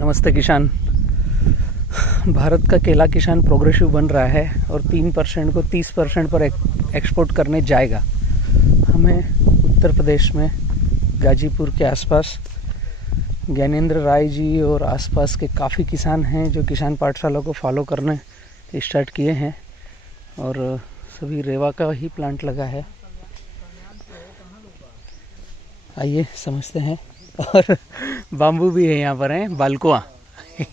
नमस्ते किसान। भारत का केला किसान प्रोग्रेसिव बन रहा है और 3% को 30% पर एक्सपोर्ट करने जाएगा। हमें उत्तर प्रदेश में गाजीपुर के आसपास ज्ञानेंद्र राय जी और आसपास के काफ़ी किसान हैं जो किसान पाठशाला को फॉलो करने स्टार्ट किए हैं और सभी रेवा का ही प्लांट लगा है। आइए समझते हैं। और बाम्बू भी है यहाँ पर, हैं बालकुआ।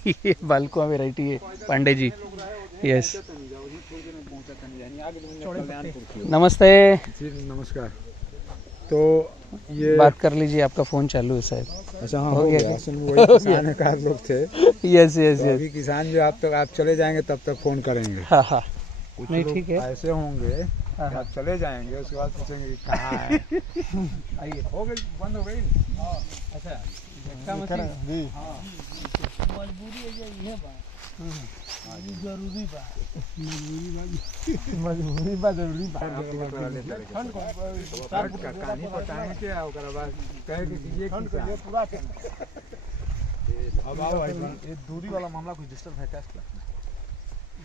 ये बालकुआ वेराइटी है पांडे जी। यस, नमस्ते जी, नमस्कार। तो ये बात कर लीजिए, आपका फ़ोन चालू है शायद। अच्छा, हाँ, हो गया। वही किसान का लोग थे। Yes yes yes. अभी किसान जो आप चले जाएंगे तब तक फोन करेंगे। हाँ हाँ, कुछ नहीं लोग ठीक है। ऐसे होंगे हाँ, आप चले जाएंगे, उसके बाद पूछेंगे कि कहाँ है। आइए। हो गई, बंद हो गई। अच्छा, जी, मजबूरी है ये बात, जरूरी बात, मजबूरी बा जरूरी बा। कहानी बताएं क्या ओकरा बाद कहे कि ये किसान पूरा अब आओ भाई, ये दूरी वाला मामला कुछ डिस्टर्ब है क्या?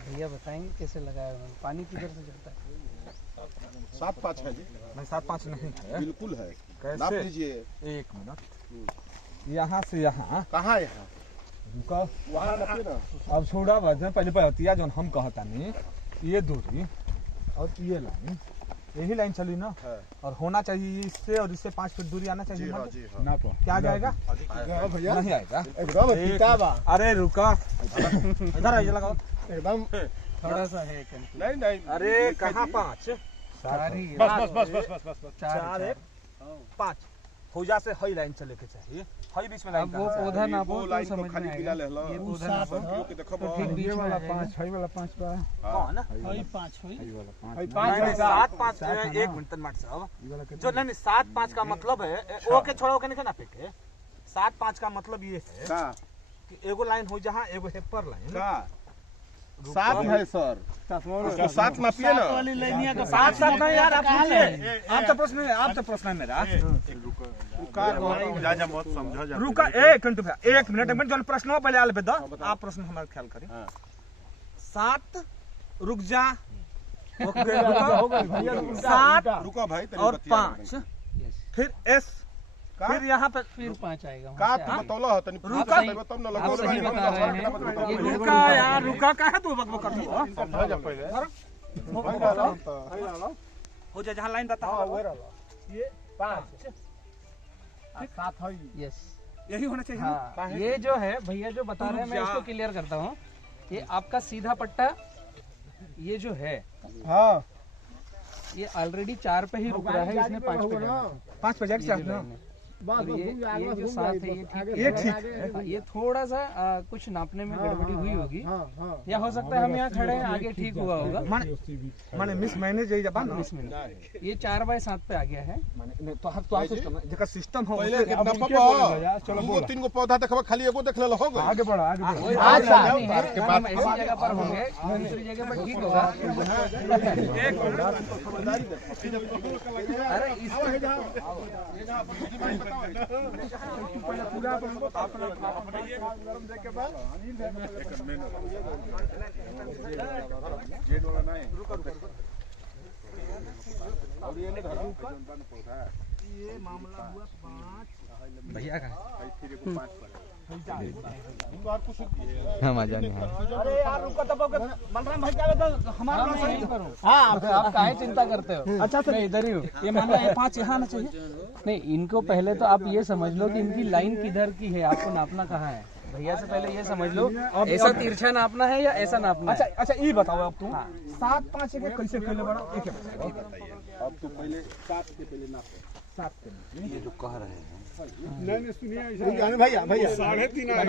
भैया बताएंगे कैसे लगाया उन्होंने, पानी किधर से चलता है? 7-5 है जी। नहीं, 7-5 नहीं है, बिल्कुल है। कैसे? नाप लीजिए। एक मिनट, यहाँ से यहाँ कहाँ है यहाँ? रुका, वहाँ नापिए ना। अब छोड़ा वजन पहले पहतिया जो हम कहता नहीं, ये दूरी और ये लाइन, यही लाइन चली ना है। और होना चाहिए इससे और इससे 5 फीट दूरी आना चाहिए। जी हाँ, जी हाँ। ना क्या जाएगा? भैया नहीं आएगा। एकदम फीता बा। अरे रुका, इधर आइए, लगाओ। एकदम थोड़ा सा है नहीं नहीं। अरे कहाँ 5? चार ही है। बस 5 फौजा से हई लाइन चले के चाहिए। हई बीच में लाइन अब वो पौधा नापो वो तो लाइन को समझ खाली में गिला आएगा। ले लो। ये वो पौधा साफ नापो है। देखो तो ठीक बीच में आ जाएगा। हई वाला 5 बा। कौन? हई 5 हुई, हई 7-5 एक मिनट मार साहब, जो नहीं 7-5 का मतलब है ओके छोड़ो, ओके नहीं पे के 7-5 का मतलब ये है का कि एगो लाइन हो जहाँ एगो हेपर लाइन का 7 है सर। उसको 7 नापिए ना। वाली लाइनिया का 7-7 नहीं यार, आप पूछिए। आपका प्रश्न है मेरा। रुका एक मिनट जो प्रश्न पहले आल दो, आप प्रश्न हमारा ख्याल करें। 7 रुक जा, 7 रुको भाई, तनी और बतिया 5 फिर एस, फिर यहाँ पे फिर 5 आएगा। का तू बतौला हो तनी रुका, तब ना आप सही बता रहे हैं। ये रुका यार, रुका काहे तू बकबक करती हो? समझा जा पहले। हो जा जहाँ लाइन बताओ, ये 5 7 हई। यस, यही होना चाहिए। हाँ, ये जो है भैया जो बता रहे हैं, मैं इसको क्लियर करता हूँ। ये आपका सीधा पट्टा ये जो है, हाँ, ये ऑलरेडी 4 पे ही रुक रहा है, इसने 5 पे जाना है। 5 पे जाके ये जो लाइन है। और ये जो 7 है ये ठीक है। हाँ, ये थोड़ा सा कुछ नापने में गड़बड़ी हुई होगी, या हो सकता है हम यहाँ खड़े हैं आगे ठीक हुआ होगा। माने मिस मैनेज यही जब ना मिस मिनट ये 4/7 पे आ गया है। माने तो हर तो सिस्टम है जेका सिस्टम हो पहले कितना पापा चलो 2-3 पौधा देखबा, खाली एगो देख ले हो गई। आगे बढ़ो, आगे बढ़ो। कोई बात नहीं है, हम ऐसी जगह पर होंगे, दूसरी जगह पर ठीक होगा। अरे जेड वाला नहीं। और ये नहीं धरा पौधा है। ये मामला हुआ 5 भैया का फिर एगो 5 पर बार कुछ हम आ जाने हैं। अरे यार रुको तो बलराम भाई क्या तो हमारा मैं यहीं पर हूँ। हाँ, आप काहे चिंता करते हो? अच्छा मैं इधर ही हूँ। ये मामला है 5 यहाँ आना चाहिए। नहीं, इनको पहले तो आप ये समझ लो कि इनकी लाइन किधर की है, आपको नापना कहाँ है। भैया से पहले ये समझ लो, ऐसा तिरछा नापना है या ऐसा नापना अच्छा है। अच्छा, ये बताओ अब तुम 7-5 के कैसे खेले बड़ा एक अब तो पहले 7 के पहले नापे। 7 के ये जो कह रहे हैं नहीं सुनिए, भैया 3.5 आएगा,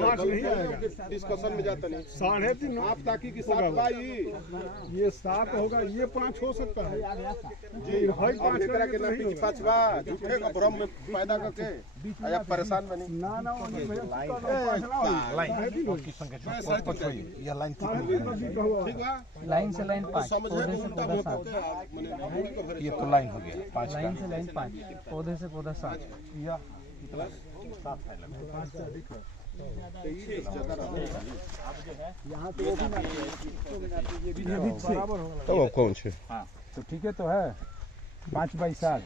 5 नहीं आएगा। डिस्कशन में जाता नहीं 3.5 आप ताकि कि 7 पाई ये 7 होगा, ये 5 हो सकता है। जी हई 5 करा के ना पीछे 5 बा झूठे का भ्रम में पैदा करके आप परेशान बनी। ना ये लाइन ठीक बा, लाइन से लाइन 5, समझे पौधे से उल्टा पौधा होता 7, है माने ये तो लाइन हो गया 5 लाइन से लाइन 5, पौधे से पौधा 7। तब अब कौन से तो ठीक है तो है 5x7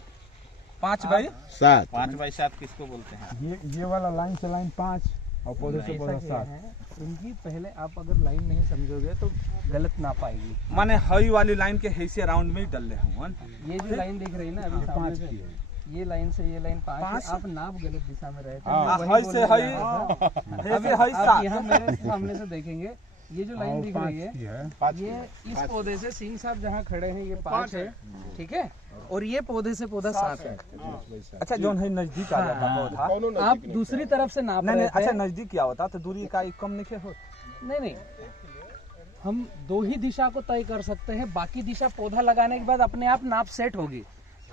7 5x7 किसको बोलते हैं? ये वाला लाइन से लाइन 5 और पौधे से पौधा 7। इनकी पहले आप अगर लाइन नहीं समझोगे तो गलत ना पाएगी। माने हई वाली लाइन के हैसे राउंड में ही डल रहे हूँ। ये जो लाइन दिख रही है ना अभी सामने से, ये लाइन से ये लाइन 5 आप नाप गलत दिशा में रहे थे। मैं वही हई बोल से रहा हई था। अभी हई आप यहाँ 7 मेरे सामने से देखेंगे ये जो लाइन दिख रही है ये इस पौधे से सिंह साहब जहाँ खड़े हैं ये 5 है, ठीक है, और ये पौधे से पौधा 7 है। अच्छा जोन है नजदीक आ जाता पौधा। आप दूसरी तरफ से नाप नहीं रहे नहीं, अच्छा थे। नजदीक क्या होता तो दूरी का कम नहीं हो। नहीं, हम 2 ही दिशा को तय कर सकते हैं, बाकी दिशा पौधा लगाने के बाद अपने आप नाप सेट होगी।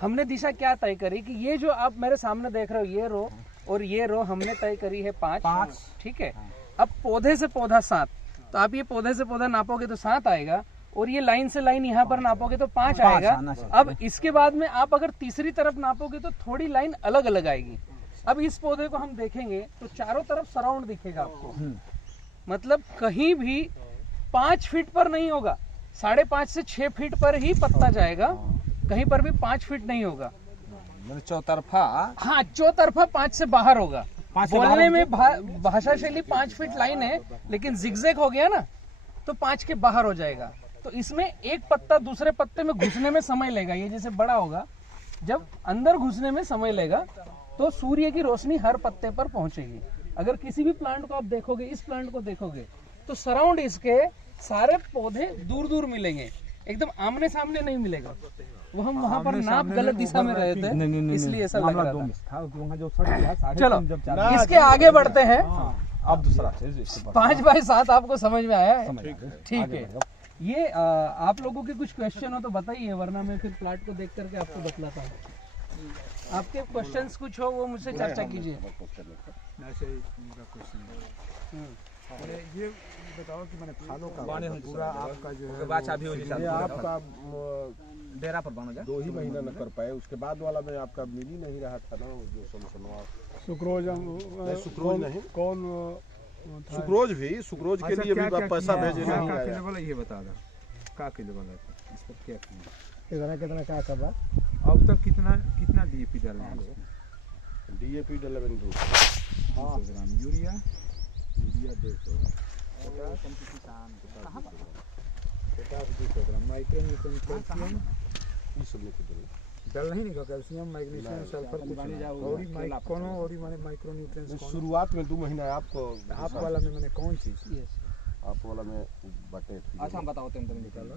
हमने दिशा क्या तय करी कि ये जो आप मेरे सामने देख रहे हो ये रो और ये रो हमने तय करी है 5, ठीक है। अब पौधे से पौधा 7, तो आप ये पौधे से पौधा नापोगे तो 7 आएगा, और ये लाइन से लाइन यहाँ पर नापोगे तो 5 आएगा। अब इसके बाद में आप अगर तीसरी तरफ नापोगे तो थोड़ी लाइन अलग अलग आएगी। अब इस पौधे को हम देखेंगे तो चारों तरफ सराउंड दिखेगा आपको, मतलब कहीं भी 5 फीट पर नहीं होगा, 5.5 से 6 फीट पर ही पत्ता जाएगा, कहीं पर भी 5 फीट नहीं होगा। चौतरफा हाँ, चौतरफा 5 से बाहर होगा। बोलने में भाषा शैली 5 फीट लाइन है, लेकिन जिगजैग हो गया ना तो 5 के बाहर हो जाएगा। तो इसमें एक पत्ता दूसरे पत्ते में घुसने में समय लेगा, ये जैसे बड़ा होगा, जब अंदर घुसने में समय लेगा तो सूर्य की रोशनी हर पत्ते पर पहुंचेगी। अगर किसी भी प्लांट को आप देखोगे, इस प्लांट को देखोगे तो सराउंड इसके सारे पौधे दूर दूर मिलेंगे, एकदम आमने सामने नहीं मिलेगा। वो हम वहाँ पर नाप गलत दिशा में रहे थे, इसलिए ऐसा लग रहा था। चलो इसके आगे बढ़ते हैं। अब दूसरा 5x7 आपको समझ में आया है? ठीक है। ये आप लोगों के कुछ क्वेश्चन हो तो बताइए, वरना मैं फिर प्लाट को देख करके आपको बतलाता हूँ। आपके क्वेश्चंस कुछ हो वो मुझसे चर्चा कीजिए। ये बताओ कि मैंने खालों का पूरा आपका जो है बात अभी हो ये आपका डेरा पर बनो जा 2 ही महीना न कर पाए, उसके बाद वाला में आपका मिल ही नहीं रहा था ना, जो समसनवा सुक्रोज सुक्रोज नहीं, कौन सुक्रोज के लिए भी पैसा भेजे नहीं आया। किलो वाला ये बता दो, का किलो वाला इस पर क्या कितना का का बात अब तक कितना डीएपी डालना है? डीएपी डलवन 200 ग्राम यूरिया 200 ग्राम माइक्रोन्यूट्रिएंट कैल्शियम ये सब लेके डलो। डल नहीं निकल कैल्शियम मैग्नीशियम सल्फर कुछ और कोनो और माने माइक्रोन्यूट्रिएंट्स शुरुआत में 2 महीना आपको आप वाला में मैंने कौन चीज आप वाला में बटे अच्छा हम बताओ तुम निकालो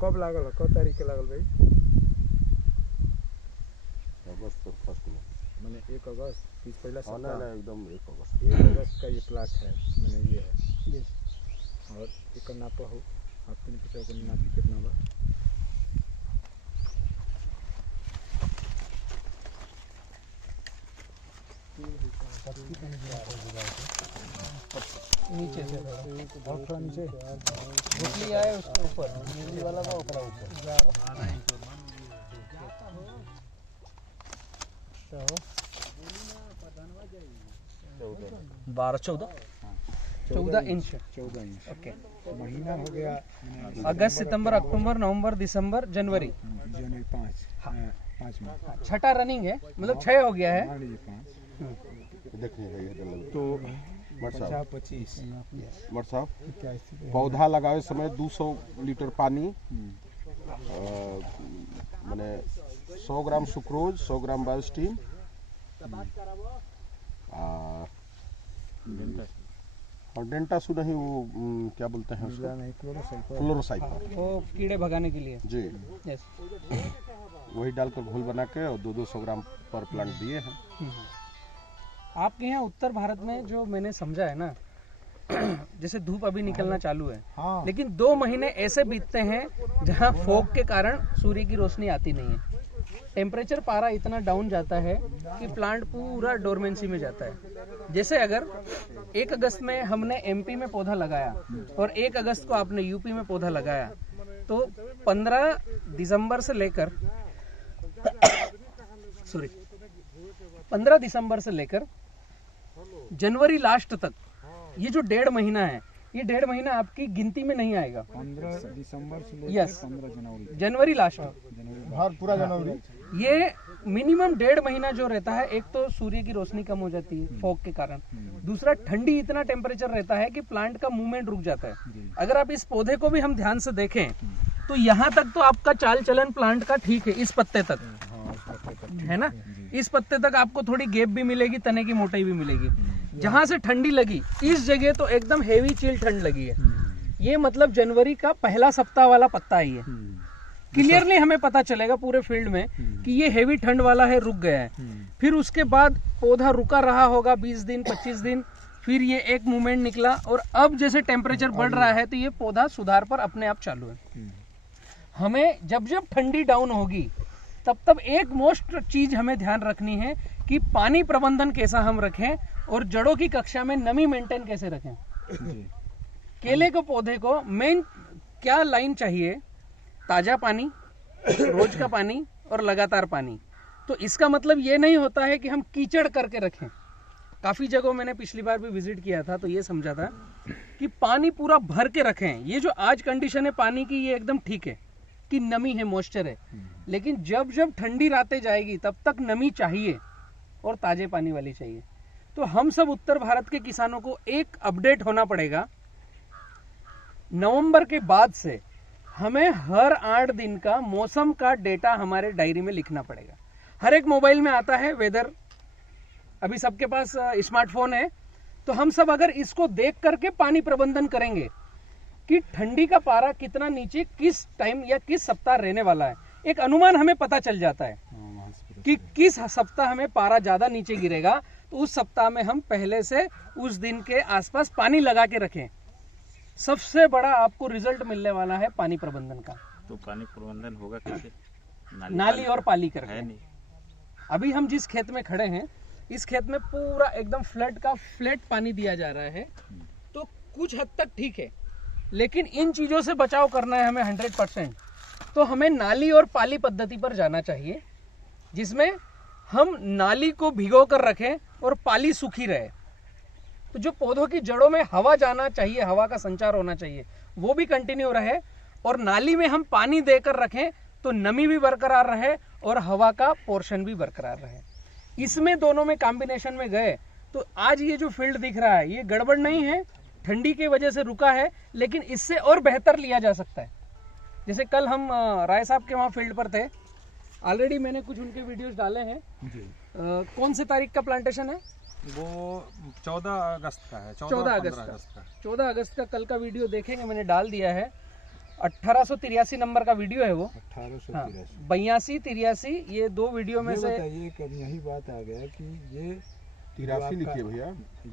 कब लागल, कब तारीख के लागल भाई? अगस्त और फर्स्ट में मैंने 1 अगस्त बीच पहला ना एकदम 1 अगस्त का ये प्लाट है, मैंने ये है और एक नापा हो आपने पूछा कि नापी कितना बा? नीचे से बहुत थोड़ा नीचे गुठली आए उसके ऊपर, नीली वाला का ऊपर तो 14 इंच। ओके, महीना हो गया अगस्त सितंबर अक्टूबर नवंबर दिसंबर जनवरी, जनवरी 5 में छठा रनिंग है, मतलब 6 हो गया है। मान लीजिए 5 देखिए ये डल तो मट साहब 25 क्या स्थिति है? पौधा लगावे समय 200 लीटर पानी, माने 100 ग्राम सुक्रोज, 100 ग्राम बायोस्टीन, और डेंटासू नहीं, वो क्या बोलते हैं उसको, नहीं क्लोरोसाइपर वो कीड़े भगाने के लिए। जी, यस, वही डालकर घोल बना के और 200 ग्राम पर प्लांट दिए हैं। आपके यहाँ उत्तर भारत में जो मैंने समझा है ना, जैसे धूप अभी निकलना चालू है, हाँ। लेकिन 2 महीने ऐसे बीतते हैं जहाँ फोग के कारण सूर्य की रोशनी आती नहीं है। टेम्परेचर पारा इतना डाउन जाता है कि प्लांट पूरा डोरमेंसी में जाता है। जैसे अगर 1 अगस्त में हमने एमपी में पौधा लगाया और 1 अगस्त को आपने यूपी में पौधा लगाया, तो 15 दिसंबर से लेकर 15 दिसंबर से लेकर जनवरी लास्ट तक, ये जो 1.5 महीना है, ये 1.5 महीना आपकी गिनती में नहीं आएगा। 15 दिसंबर से लेकर यस, 15 जनवरी जनवरी लास्ट, पूरा जनवरी। ये मिनिमम 1.5 महीना जो रहता है, एक तो सूर्य की रोशनी कम हो जाती है फॉग के कारण, दूसरा ठंडी इतना टेम्परेचर रहता है कि प्लांट का मूवमेंट रुक जाता है। अगर आप इस पौधे को भी हम ध्यान से देखें तो यहाँ तक तो आपका चाल चलन प्लांट का ठीक है, इस पत्ते तक है ना, इस पत्ते तक आपको थोड़ी गैप भी मिलेगी, तने की मोटाई भी मिलेगी। जहां से ठंडी लगी इस जगह तो एकदम हेवी चिल ठंड लगी है। ये मतलब जनवरी का पहला सप्ताह वाला पत्ता है ये। क्लियरली हमें पता चलेगा पूरे फील्ड में कि ये हेवी ठंड वाला है, रुक गया है। फिर उसके बाद पौधा रुका रहा होगा 20 दिन 25 दिन, फिर ये एक मूवमेंट निकला और अब जैसे टेम्परेचर बढ़ रहा है तो ये पौधा सुधार पर अपने आप चालू है। हमें जब जब ठंडी डाउन होगी तब तब एक मोस्ट चीज हमें ध्यान रखनी है कि पानी प्रबंधन कैसा हम रखें और जड़ों की कक्षा में नमी मेंटेन कैसे रखें। केले के पौधे को मेन क्या लाइन चाहिए, ताजा पानी, रोज का पानी और लगातार पानी। तो इसका मतलब ये नहीं होता है कि हम कीचड़ करके रखें। काफी जगहों मैंने पिछली बार भी विजिट किया था तो ये समझा था कि पानी पूरा भर के रखें। ये जो आज कंडीशन है पानी की, ये एकदम ठीक है कि नमी है, मॉइस्चर है, लेकिन जब जब ठंडी रातें जाएगी तब तक नमी चाहिए और ताजे पानी वाली चाहिए। तो हम सब उत्तर भारत के किसानों को एक अपडेट होना पड़ेगा। नवंबर के बाद से हमें हर 8 दिन का मौसम का डेटा हमारे डायरी में लिखना पड़ेगा। हर एक मोबाइल में आता है वेदर, अभी सबके पास स्मार्टफोन है, तो हम सब अगर इसको देख करके पानी प्रबंधन करेंगे कि ठंडी का पारा कितना नीचे किस टाइम या किस सप्ताह रहने वाला है, एक अनुमान हमें पता चल जाता है कि किस सप्ताह हमें पारा ज्यादा नीचे गिरेगा, तो उस सप्ताह में हम पहले से उस दिन के आसपास पानी लगा के रखें। सबसे बड़ा आपको रिजल्ट मिलने वाला है पानी प्रबंधन का। तो पानी प्रबंधन होगा कैसे? नाली और पाली है करके। नहीं। अभी हम जिस खेत में खड़े हैं, इस खेत में पूरा एकदम फ्लैट पानी दिया जा रहा है, तो कुछ हद तक ठीक है, लेकिन इन चीजों से बचाव करना है हमें 100%। तो हमें नाली और पाली पद्धति पर जाना चाहिए, जिसमें हम नाली को भिगो कर रखें और पाली सूखी रहे। तो जो पौधों की जड़ों में हवा जाना चाहिए, हवा का संचार होना चाहिए, वो भी कंटिन्यू रहे, और नाली में हम पानी देकर रखें तो नमी भी बरकरार रहे और हवा का पोर्शन भी बरकरार रहे। इसमें दोनों में कॉम्बिनेशन में गए तो आज ये जो फील्ड दिख रहा है ये गड़बड़ नहीं है, ठंडी की वजह से रुका है, लेकिन इससे और बेहतर लिया जा सकता है। जैसे कल हम राय साहब के वहाँ फील्ड पर थे, ऑलरेडी मैंने कुछ उनके वीडियोस डाले हैं। कौन से तारीख का प्लांटेशन है? वो 14 अगस्त का है। 14 अगस्त का कल का वीडियो देखेंगे, मैंने डाल दिया है। 1883 नंबर का वीडियो है वो। 1883 83 ये दो वीडियो में से यही बात आ गया कि ये 83 लिखिए भैया।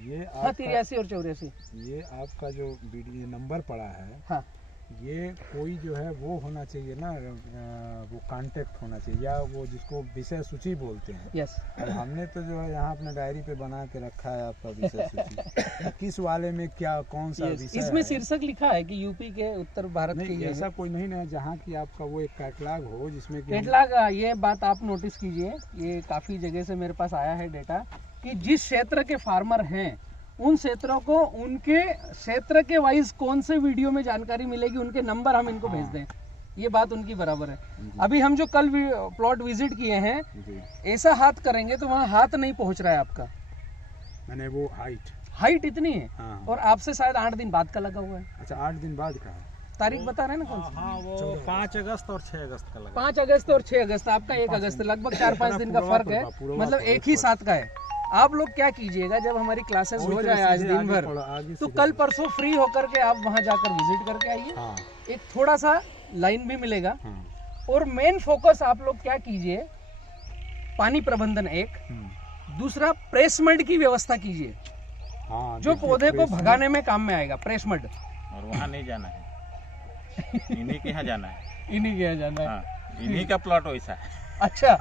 ये हाँ 83 और 84 ये आपका जो वीडियो नंबर पड़ा है, हाँ, ये कोई जो है वो होना चाहिए ना, वो कांटेक्ट होना चाहिए, या वो जिसको विषय सूची बोलते हैं। यस। और हमने तो जो है यहाँ अपने डायरी पे बना के रखा है आपका विषय सूची। किस वाले में क्या कौन सा विषय इसमें है? शीर्षक लिखा है कि यूपी के उत्तर भारत के ये ऐसा कोई नहीं ना जहाँ की आपका वो एक कैटलॉग हो जिसमें कि कैटलॉग। ये बात आप नोटिस कीजिए, ये काफी जगह से मेरे पास आया है डेटा कि जिस क्षेत्र के फार्मर हैं उन क्षेत्रों को उनके क्षेत्र के वाइज कौन से वीडियो में जानकारी मिलेगी, उनके नंबर हम इनको भेज दें, ये बात उनकी बराबर है। अभी हम जो कल प्लॉट विजिट किए हैं, ऐसा हाथ करेंगे तो वहाँ हाथ नहीं पहुँच रहा है आपका, मैंने वो हाइट इतनी है। हाँ। और आपसे शायद 8 दिन बाद का लगा हुआ है। अच्छा 8 दिन बाद का है। तारीख बता रहे हैं ना कौन सी? हाँ वो 5 अगस्त और 6 अगस्त का लगा। 5 अगस्त और 6 अगस्त, आपका 1 अगस्त, लगभग 4-5 दिन का फर्क है, मतलब एक ही साथ का है। आप लोग क्या कीजिएगा, जब हमारी क्लासेस हो जाए आज दिन भर, तो कल परसों फ्री होकर के आप वहां जाकर विजिट करके आइए। हाँ। एक थोड़ा सा लाइन भी मिलेगा। हाँ। और मेन फोकस आप लोग क्या कीजिए, पानी प्रबंधन एक, दूसरा प्रेसमड की व्यवस्था कीजिए। हाँ, जो पौधे को भगाने में काम में आएगा, प्रेसमड। और वहाँ नहीं जाना है, इन्हीं के यहाँ जाना है। इन्हीं के यहाँ जाना है। हाँ, इन्हीं का प्लॉट वैसा है। अच्छा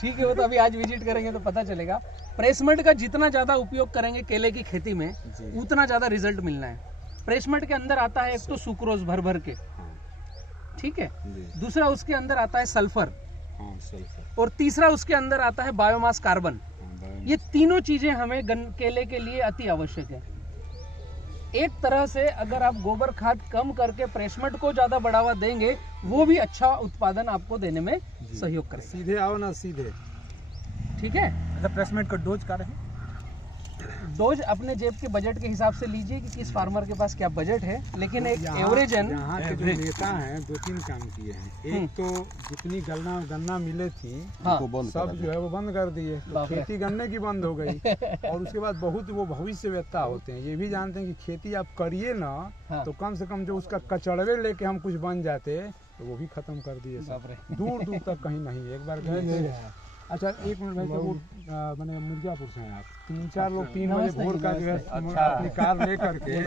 ठीक है, वो तो अभी आज विजिट करेंगे तो पता चलेगा। प्रेसमड का जितना ज्यादा उपयोग करेंगे केले की खेती में, उतना ज्यादा रिजल्ट मिलना है। प्रेसमड के अंदर आता है एक तो सुक्रोज भर भर के, ठीक है, दूसरा उसके अंदर आता है सल्फर, हाँ सल्फर, और तीसरा उसके अंदर आता है बायोमास कार्बन। ये तीनों चीजें हमें केले के लिए अति आवश्यक है। एक तरह से अगर आप गोबर खाद कम करके प्रेसमेंट को ज्यादा बढ़ावा देंगे, वो भी अच्छा उत्पादन आपको देने में सहयोग करेगा। सीधे आओ ना सीधे। ठीक है, अच्छा प्लेसमेंट का डोज का रहे, डोज अपने जेब के बजट के हिसाब से लीजिए कि किस फार्मर के पास क्या बजट है, लेकिन एक एवरेज यहाँ के जो नेता हैं 2-3 काम किए हैं। एक तो जितनी गन्ना मिले थी हाँ, सब जो है वो बंद कर दिए, तो खेती गन्ने की बंद हो गई। और उसके बाद बहुत वो भविष्यवेत्ता होते हैं, ये भी जानते हैं कि खेती आप करिए ना हाँ। तो कम से कम जो उसका कचड़वे लेके हम कुछ बन जाते तो वो भी खत्म कर दिए सब, दूर दूर तक कहीं नहीं। एक बार गए थे। अच्छा एक मिनट भाई, तो वो मैंने मिर्जापुर से हैं आप, 3-4 लोग 3 बजे भोर का जो है अपनी कार ले करके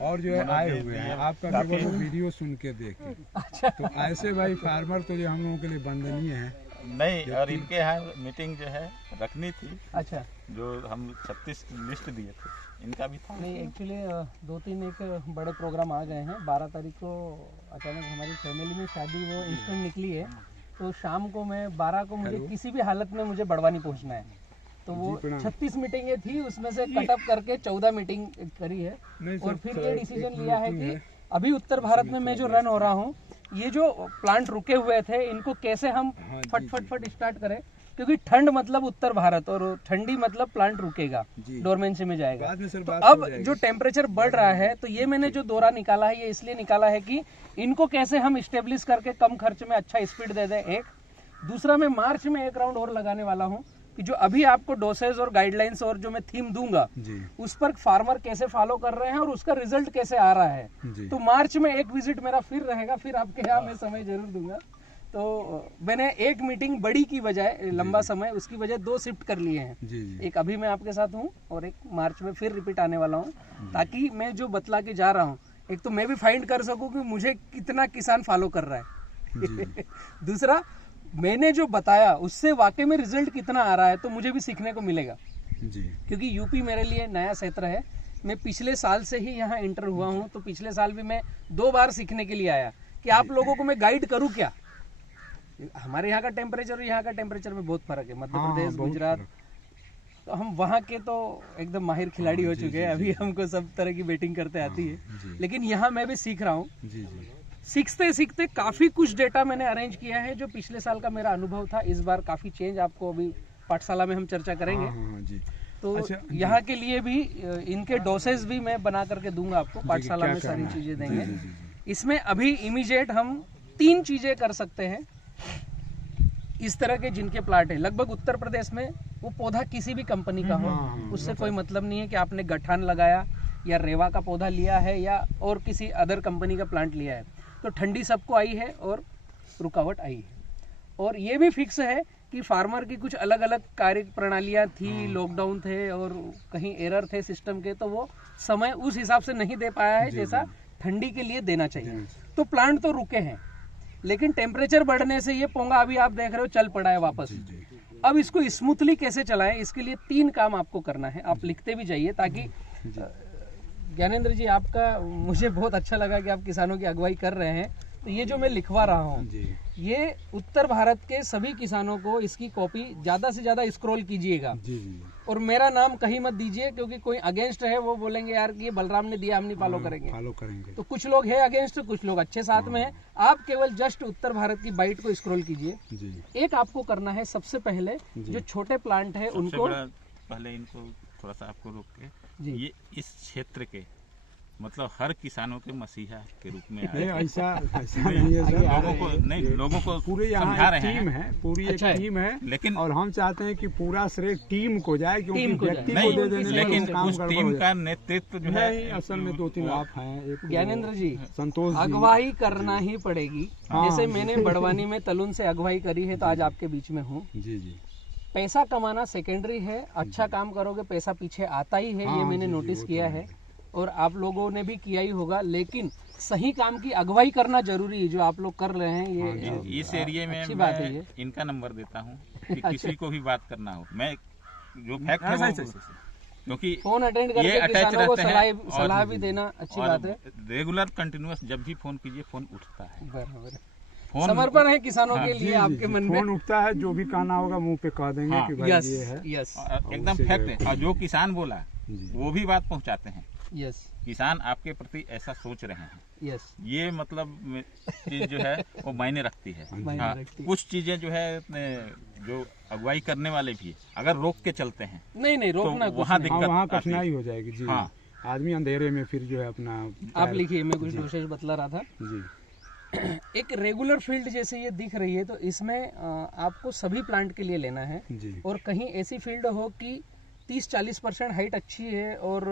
और जो है आए हुए हैं, आपका केवल वीडियो सुन के देखे। तो ऐसे भाई फार्मर तो जो हम लोगों के लिए वंदनीय है। नहीं, और इनके यहाँ मीटिंग जो है रखनी थी। अच्छा, जो हम 36 लिस्ट दिए थे, इनका भी था। नहीं एक्चुअली 2-3 एक बड़े प्रोग्राम आ गए हैं। 12 तारीख को अचानक हमारी फैमिली में शादी वो इंस्टेंट निकली है, तो शाम को मैं 12 को मुझे किसी भी हालत में मुझे बड़वानी पहुंचना है। तो वो 36 मीटिंगें थी, उसमें से कटअप करके 14 मीटिंग करी है। और फिर ये डिसीजन लिया है कि अभी उत्तर भारत में मैं जो रन हो रहा हूँ, ये जो प्लांट रुके हुए थे इनको कैसे हम फट स्टार्ट करें, क्योंकि ठंड मतलब उत्तर भारत और ठंडी मतलब प्लांट रुकेगा, डोरमेंसी में जाएगा। तो अब जो टेम्परेचर बढ़ रहा है, तो ये मैंने जो दौरा निकाला है ये इसलिए निकाला है कि इनको कैसे हम स्टेब्लिश करके कम खर्च में अच्छा स्पीड दे दें। एक दूसरा, मैं मार्च में एक राउंड और लगाने वाला हूँ कि जो अभी आपको डोसेज और गाइडलाइंस और जो मैं थीम दूंगा उस पर फार्मर कैसे फॉलो कर रहे हैं और उसका रिजल्ट कैसे आ रहा है। तो मार्च में एक विजिट मेरा फिर रहेगा, फिर आपके यहाँ मैं समय जरूर दूंगा। तो मैंने एक मीटिंग बड़ी की बजाय लंबा समय, उसकी वजह 2 शिफ्ट कर लिए हैं। एक अभी मैं आपके साथ हूँ और एक मार्च में फिर रिपीट आने वाला हूँ, ताकि मैं जो बतला के जा रहा हूँ, एक तो मैं भी फाइंड कर सकूँ कि मुझे कितना किसान फॉलो कर रहा है। दूसरा, मैंने जो बताया उससे वाकई में रिजल्ट कितना आ रहा है, तो मुझे भी सीखने को मिलेगा। क्योंकि यूपी मेरे लिए नया क्षेत्र है। मैं पिछले साल से ही यहाँ एंटर हुआ हूँ, तो पिछले साल भी मैं 2 बार सीखने के लिए आया कि आप लोगों को मैं गाइड करूँ क्या। हमारे यहाँ का टेम्परेचर और यहाँ का टेम्परेचर में बहुत फर्क है। मध्य प्रदेश, गुजरात, तो हम वहाँ के तो एकदम माहिर खिलाड़ी हो चुके हैं। अभी हमको सब तरह की बैटिंग करते आती है, लेकिन यहाँ मैं भी सीख रहा हूँ। सीखते सीखते काफी कुछ डेटा मैंने अरेंज किया है। जो पिछले साल का मेरा अनुभव था, इस बार काफी चेंज आपको अभी पाठशाला में हम चर्चा करेंगे। तो यहाँ के लिए भी इनके डोसेज भी मैं बना करके दूंगा आपको, पाठशाला में सारी चीजें देंगे। इसमें अभी इमीडिएट हम 3 चीजें कर सकते हैं इस तरह के जिनके प्लांट है। लगभग उत्तर प्रदेश में वो पौधा किसी भी कंपनी का हो, उससे कोई मतलब नहीं है कि आपने गठान लगाया या रेवा का पौधा लिया है या और किसी अदर कंपनी का प्लांट लिया है। तो ठंडी सबको आई है और रुकावट आई है। और ये भी फिक्स है कि फार्मर की कुछ अलग अलग कार्य प्रणालियाँ थी, लॉकडाउन थे और कहीं एरर थे सिस्टम के, तो वो समय उस हिसाब से नहीं दे पाया है जैसा ठंडी के लिए देना चाहिए। तो प्लांट तो रुके हैं, लेकिन टेम्परेचर बढ़ने से ये पोंगा अभी आप देख रहे हो चल पड़ा है वापस। अब इसको स्मूथली कैसे चलाएं, इसके लिए 3 काम आपको करना है। आप लिखते भी जाइए, ताकि ज्ञानेंद्र जी, आपका मुझे बहुत अच्छा लगा कि आप किसानों की अगुवाई कर रहे हैं। तो ये जो मैं लिखवा रहा हूँ, ये उत्तर भारत के सभी किसानों को इसकी कॉपी ज्यादा से ज्यादा स्क्रॉल कीजिएगा। और मेरा नाम कहीं मत दीजिए, क्योंकि कोई अगेंस्ट है वो बोलेंगे यार कि ये बलराम ने दिया, हम नहीं फॉलो करेंगे। तो कुछ लोग है अगेंस्ट, कुछ लोग अच्छे साथ में है। आप केवल जस्ट उत्तर भारत की बाइट को स्क्रॉल कीजिए। एक आपको करना है, सबसे पहले जो छोटे प्लांट है उनको, पहले इनको थोड़ा सा आपको रोक के, ये इस क्षेत्र के मतलब हर किसानों के मसीहा के रूप में आए। ऐसा नहीं है सर, लोगों को पूरे समझा रहे टीम हैं। है, पूरी एक टीम है, लेकिन और हम चाहते हैं कि पूरा श्रेय टीम को जाए, क्योंकि व्यक्ति को नहीं, दे देने लेकिन उस टीम का नेतृत्व जो है, असल में 2-3 आप हैं, एक ज्ञानेंद्र जी, संतोष, अगुवाई करना ही पड़ेगी। जैसे मैंने बड़वानी में तलुन से अगुवाई करी है, तो आज आपके बीच में हूँ। पैसा कमाना सेकेंडरी है, अच्छा काम करोगे पैसा पीछे आता ही है, ये मैंने नोटिस किया है और आप लोगों ने भी किया ही होगा। लेकिन सही काम की अगुवाई करना जरूरी है, जो आप लोग कर रहे हैं। ये इस एरिया में अच्छी बात है। ये इनका नंबर देता हूँ कि किसी को भी बात करना हो, मैं जो फैक्ट है वो, क्योंकि फोन अटेंड करके किसानों को सलाह भी देना अच्छी बात है। रेगुलर कंटिन्यूअस जब भी फोन कीजिए, फोन उठता है। बराबर। फोन समर्पण है किसानों के लिए आपके मन में। फोन उठता है, जो भी कहना होगा मुंह पे कह देंगे हाँ, कि भाई यस ये है। यस एकदम उससे फैक्ट जो है। है और जो किसान बोला जी। वो भी बात पहुंचाते हैं। यस किसान आपके प्रति ऐसा सोच रहे हैं, यस ये मतलब चीज जो है वो मायने रखती है। मायने हाँ, रखती है। कुछ चीजें जो है जो अगुवाई करने वाले भी अगर रोक के चलते हैं नहीं रोकना तो कुछ वहाँ नहीं। हाँ, दिक्कत वहाँ आती है। कठिनाई हो जाएगी जी। हाँ। आदमी अंधेरे में फिर जो है अपना आप लिखिए, मैं कुछ विशेष बतला रहा था। जी एक रेगुलर फील्ड जैसे ये दिख रही है, तो इसमें आपको सभी प्लांट के लिए लेना है। जी और कहीं ऐसी फील्ड हो कि 30-40% हाइट अच्छी है और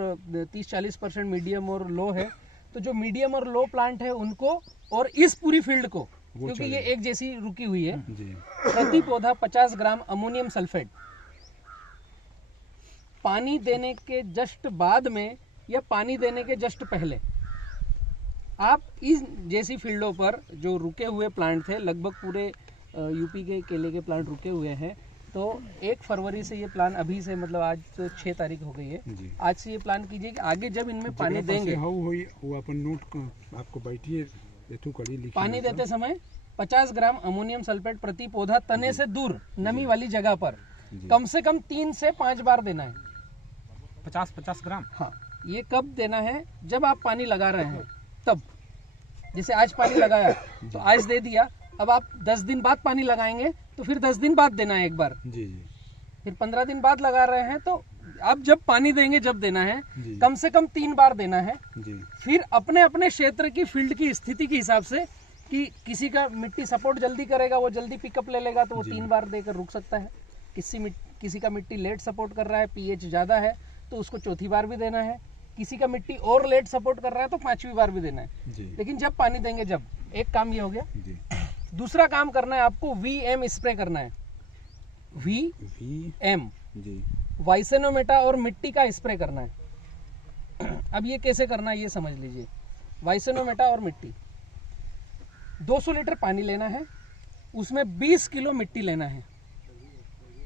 30-40% मीडियम और लो है, तो जो मीडियम और लो प्लांट है उनको और इस पूरी फील्ड को, क्योंकि ये एक जैसी रुकी हुई है, जी प्रति पौधा 50 ग्राम अमोनियम सल्फेट पानी देने के जस्ट बाद में या पानी देने के जस्ट पहले आप इस जैसी फील्डों पर जो रुके हुए प्लांट थे, लगभग पूरे यूपी के केले के प्लांट रुके हुए हैं, तो 1 फरवरी से ये प्लान अभी से, मतलब आज तो 6 तारीख हो गई है, जी। आज से ये प्लान कीजिए कि आगे जब इनमें पानी जगह पर देंगे, से हाउ हुई वो अपन नोट आपको बैठिए एथू कड़ी लिखी पानी देते समय 50 ग्राम अमोनियम सल्फेट प्रति पौधा तने से दूर नमी वाली जगह पर कम से कम 3 से 5 बार देना है। 50 ग्राम। हाँ, ये कब देना है? जब आप पानी लगा रहे हैं तब। जैसे आज पानी लगाया तो आज दे दिया, अब आप 10 दिन बाद पानी लगाएंगे तो फिर 10 दिन बाद देना है एक बार, जी जी फिर 15 दिन बाद लगा रहे हैं तो अब जब पानी देंगे जब देना है, जी। कम से कम 3 बार देना है। जी फिर अपने अपने क्षेत्र की फील्ड की स्थिति के हिसाब से कि किसी का मिट्टी सपोर्ट जल्दी करेगा, वो जल्दी पिकअप ले लेगा तो वो 3 बार देकर रुक सकता है। किसी का मिट्टी लेट सपोर्ट कर रहा है, पीएच ज़्यादा है, तो उसको चौथी बार भी देना है। किसी का मिट्टी और लेट सपोर्ट कर रहा है तो 5वीं बार भी देना है। जी लेकिन जब पानी देंगे जब, एक काम ये हो गया। जी दूसरा काम करना है आपको, VM स्प्रे करना है। VM जी वाइसेनोमेटा और मिट्टी का स्प्रे करना है। अब ये कैसे करना है ये समझ लीजिए। वाइसेनोमेटा और मिट्टी, 200 लीटर पानी लेना है, उसमें 20 किलो मिट्टी लेना है।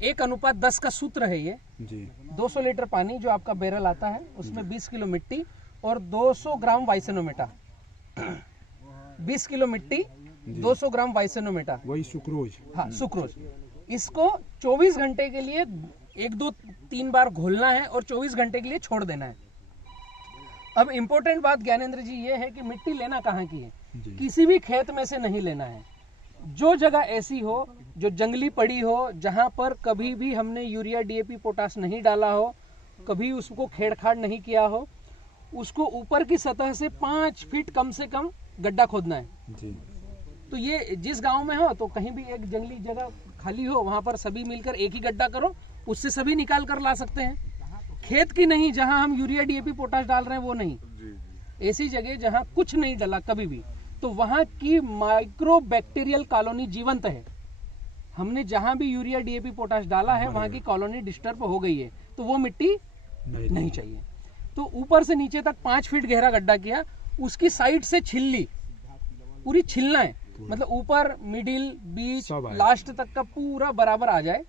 1:10 का सूत्र है ये। जी 200 लीटर पानी जो आपका बैरल आता है उसमें 20 किलो मिट्टी और 200 ग्राम वाइसेनोमेटा। 20 किलो मिट्टी, 200 ग्राम वाइसेनोमेटा, वही सुक्रोज। हाँ सुक्रोज। इसको 24 घंटे के लिए 1-2-3 बार घोलना है और 24 घंटे के लिए छोड़ देना है। अब इम्पोर्टेंट बात ज्ञानेंद्र जी ये है कि मिट्टी लेना कहाँ की है? जी किसी भी खेत में से नहीं लेना है। जो जगह ऐसी हो जो जंगली पड़ी हो, जहां पर कभी भी हमने यूरिया DAP पोटास नहीं डाला हो, कभी उसको खेड़खाड़ नहीं किया हो, उसको ऊपर की सतह से 5 फीट कम से कम गड्ढा खोदना है। जी तो ये जिस गांव में हो तो कहीं भी एक जंगली जगह खाली हो, वहां पर सभी मिलकर एक ही गड्ढा करो, उससे सभी निकाल कर ला सकते हैं। खेत की नहीं, जहां हम यूरिया DAP पोटास डाल रहे हैं वो नहीं, ऐसी जगह जहां कुछ नहीं डाला कभी भी, तो वहां की माइक्रो बैक्टीरियल कॉलोनी जीवंत है। हमने जहां भी यूरिया DAP पोटास डाला है वहां की कॉलोनी डिस्टर्ब हो गई है, तो वो मिट्टी नहीं चाहिए। तो ऊपर से नीचे तक 5 फीट गहरा गड्ढा किया, उसकी साइड से छिल्ली पूरी छिलना है, मतलब ऊपर मिडिल बीच सब आए। लास्ट तक का पूरा बराबर आ जाए,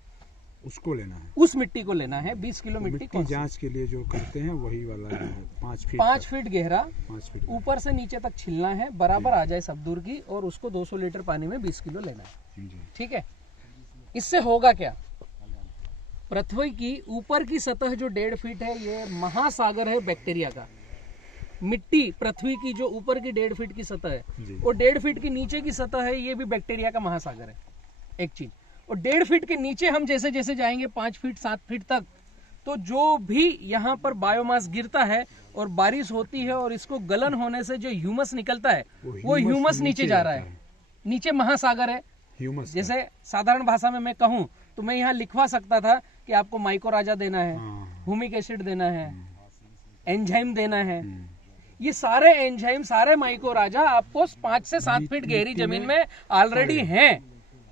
उसको लेना है। उस मिट्टी को लेना है। 20 किलो मिट्टी मिट्टी जांच के लिए जो करते हैं वही वाला जो है 5 फीट 5 फीट गहरा 5 फीट ऊपर से नीचे तक छिलना है, बराबर आ जाए सब दूर की, और उसको 200 लीटर पानी में 20 किलो लेना है। जी ठीक है। इससे होगा क्या? पृथ्वी की ऊपर की सतह जो 1.5 फीट है, ये महासागर है बैक्टीरिया का। मिट्टी पृथ्वी की जो ऊपर की 1.5 फीट की सतह है, जी और 1.5 फीट की नीचे की सतह है, ये भी बैक्टीरिया का महासागर है। एक चीज। और 1.5 फीट के नीचे हम जैसे जैसे जाएंगे 5 फीट 7 फीट तक, तो जो भी यहाँ पर बायोमास गिरता है और बारिश होती है और इसको गलन होने से जो ह्यूमस निकलता है, वो ह्यूमस नीचे जा रहा है। नीचे महासागर है। ह्यूमस जैसे साधारण भाषा में मैं कहूँ तो मैं यहाँ लिखवा सकता था कि आपको माइकोराजा देना है, ह्यूमिक एसिड देना है, एंजाइम देना है। ये सारे एंजाइम, सारे माइकोराजा आपको 5 से 7 फीट गहरी जमीन में ऑलरेडी हैं।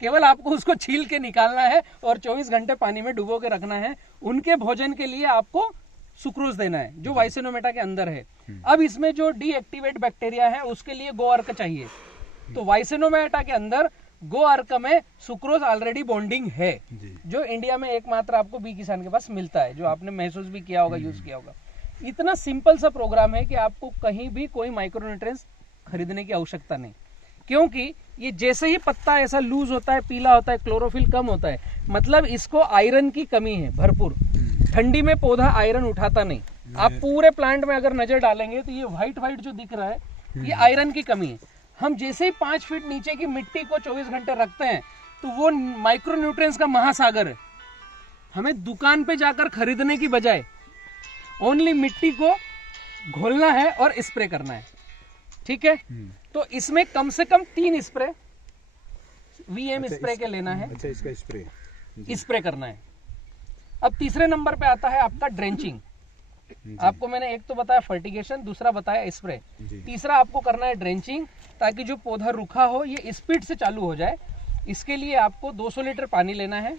केवल आपको उसको छील के निकालना है और 24 घंटे पानी में डुबो के रखना है। उनके भोजन के लिए आपको सुक्रोज देना है, जो वाइसेनोमेटा के अंदर है। अब इसमें जो डीएक्टिवेट बैक्टीरिया है उसके लिए गो अर्क चाहिए, तो वाइसेनोमेटा के अंदर गो अर्क में सुक्रोज ऑलरेडी बॉन्डिंग है, जो इंडिया में एकमात्र आपको बी किसान के पास मिलता है, जो आपने महसूस भी किया होगा, यूज किया होगा। इतना सिंपल सा प्रोग्राम है कि आपको कहीं भी कोई माइक्रोन्यूट्रिएंट्स खरीदने की आवश्यकता नहीं। क्योंकि ये जैसे ही पत्ता ऐसा लूज होता है, पीला होता है, क्लोरोफिल कम होता है, मतलब इसको आयरन की कमी है भरपूर। ठंडी में पौधा आयरन उठाता नहीं। आप पूरे प्लांट में अगर नजर डालेंगे तो ये व्हाइट व्हाइट जो दिख रहा है, ये आयरन की कमी है। हम जैसे ही 5 फीट नीचे की मिट्टी को 24 घंटे रखते हैं तो वो माइक्रो न्यूट्रिएंट्स का महासागर है। हमें दुकान पे जाकर खरीदने की बजाय ओनली मिट्टी को घोलना है और स्प्रे करना है, ठीक है। तो इसमें कम से कम 3 स्प्रे वीएम स्प्रे के लेना है। अच्छा, इसका स्प्रे करना है। अब तीसरे नंबर पे आता है आपका ड्रेंचिंग। आपको मैंने एक तो बताया फर्टिगेशन, दूसरा बताया स्प्रे, तीसरा आपको करना है ड्रेंचिंग, ताकि जो पौधा रूखा हो ये स्पीड से चालू हो जाए। इसके लिए आपको 200 लीटर पानी लेना है।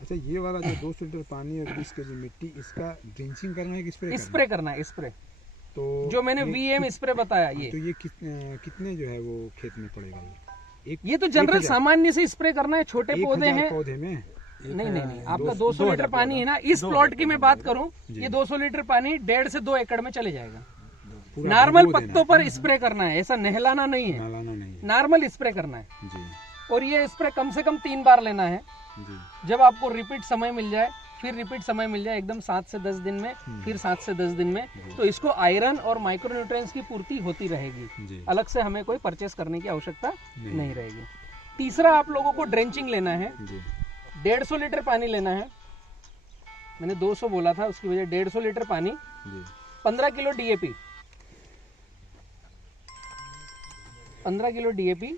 अच्छा, ये वाला जो 200 लीटर पानी और 20 केजी मिट्टी, इसका ड्रेंचिंग करना है कि स्प्रे करना है? स्प्रे तो जो मैंने वीएम स्प्रे बताया ये। तो ये कितने जो है वो खेत में पड़ेगा? ये तो जनरल सामान्य से स्प्रे करना है। छोटे पौधे हैं, पौधे में नहीं, आपका 200 लीटर पानी है ना। इस प्लॉट की मैं बात करूं, ये 200 लीटर पानी 1.5 से 2 एकड़ में चले जाएगा। नॉर्मल पत्तों पर स्प्रे करना है, ऐसा नहलाना नहीं है, नॉर्मल स्प्रे करना है जी। और ये स्प्रे कम से कम 3 बार लेना है जी। जब आपको रिपीट समय मिल जाए, फिर रिपीट समय मिल जाए एकदम 7 से 10 दिन में, फिर 7 से 10 दिन में, तो इसको आयरन और माइक्रो न्यूट्रिएंट्स की पूर्ति होती रहेगी। अलग से हमें कोई परचेस करने की आवश्यकता नहीं रहेगी। तीसरा आप लोगों को ड्रेंचिंग लेना है। 150 लीटर पानी लेना है। मैंने 200 बोला था, उसकी वजह 150 लीटर पानी, 15 kilo DAP, 15 kilo DAP,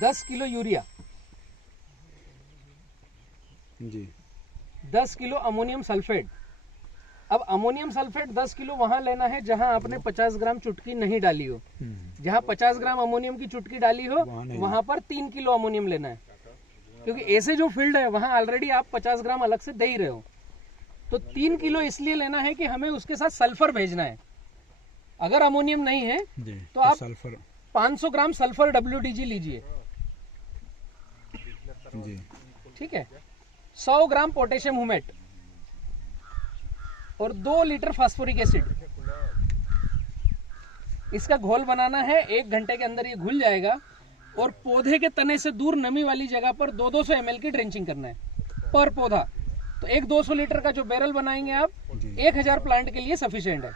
10 kilo urea जी, 10 किलो अमोनियम सल्फेट। अब अमोनियम सल्फेट 10 किलो वहां लेना है जहां आपने 50 ग्राम चुटकी नहीं डाली हो। जहां 50 ग्राम अमोनियम की चुटकी डाली हो वहां पर 3 किलो अमोनियम लेना है, क्योंकि ऐसे जो फील्ड है वहां ऑलरेडी आप 50 ग्राम अलग से दे ही रहे हो। तो 3 किलो इसलिए लेना है कि हमें उसके साथ सल्फर भेजना है। अगर अमोनियम नहीं है तो आप सल्फर 500 ग्राम सल्फर WDG लीजिए जी, ठीक है। 100 ग्राम पोटेशियम ह्यूमेट और 2 लीटर फास्फोरिक एसिड। इसका घोल बनाना है, 1 घंटे के अंदर ये घुल जाएगा और पौधे के तने से दूर नमी वाली जगह पर 200 ml की ड्रेंचिंग करना है पर पौधा। तो एक 200 लीटर का जो बैरल बनाएंगे आप, 1000 प्लांट के लिए सफिशिएंट है।